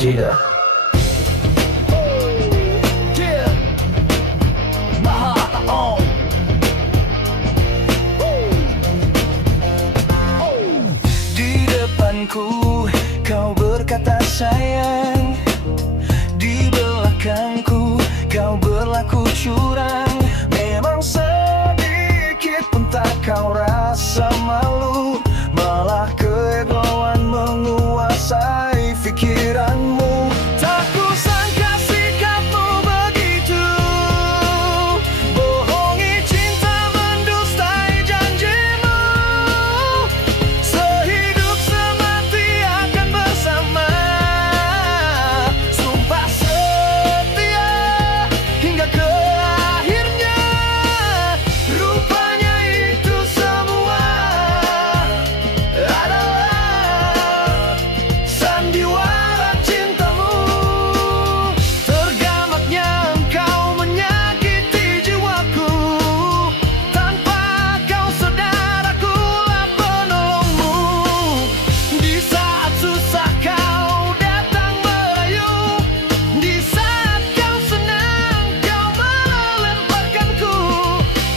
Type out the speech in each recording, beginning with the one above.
Dita. Di depanku kau berkata sayang, di belakangku kau berlaku curang. Memang sedikit pun tak kau rasa malu, malah keegoan menguasai pikiranmu. Tak kusangka sikapmu begitu, bohongi cinta, mendustai janjimu. Sehidup semati akan bersama, sumpah setia hingga ke akhirnya. Rupanya itu semua adalah sandiwara cintamu. Tergamaknya engkau menyakiti jiwaku, tanpa kau sadar akulah penolongmu. Di saat susah kau datang merayu, di saat kau senang kau melemparkanku.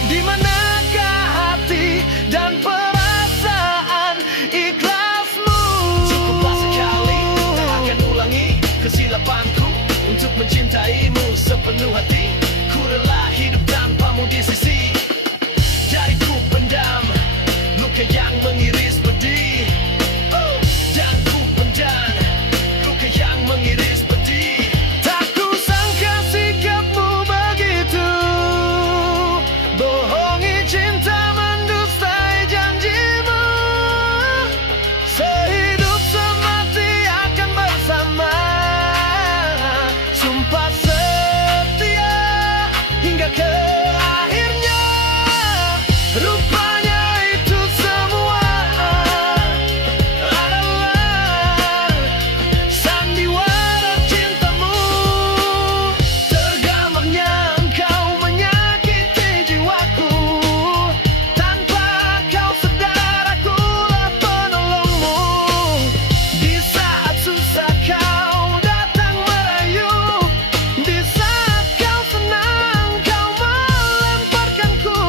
Di manakah hati dan perasaan ikhlasmu? Cukuplah sekali, tak akan ulangi kesilapanku untuk mencintaimu sepenuh hati. Ku rela hidup tanpamu di sisi. Jadi ku pendam luka yang mengiris pedih, dan ku pendam luka yang mengiris pedih. Tak kusangka sikapmu begitu, bohongi cinta, mendustai janjimu. Sehidup semati akan bersama, sumpah setia hingga ke akhirnya. Rupanya itu semua adalah sandiwara cintamu. Tergamaknya engkau menyakiti jiwaku, tanpa kau sadar akulah penolongmu. Di saat susah kau datang merayu, di saat kau senang kau melemparkanku.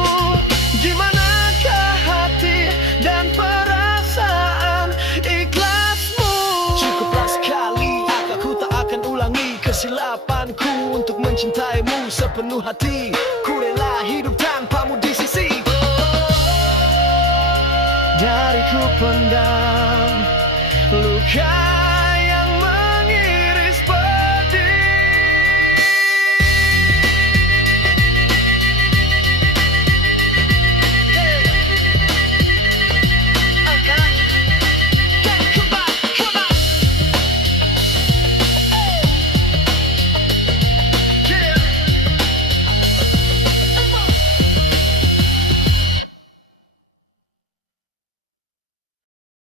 Di manakah hati dan perasaan ikhlasmu? Cukuplah sekali, aku tak akan ulangi kesilapanku untuk mencintaimu sepenuh hati. Ku rela hidup tanpamu di sisi. Dari ku pendam luka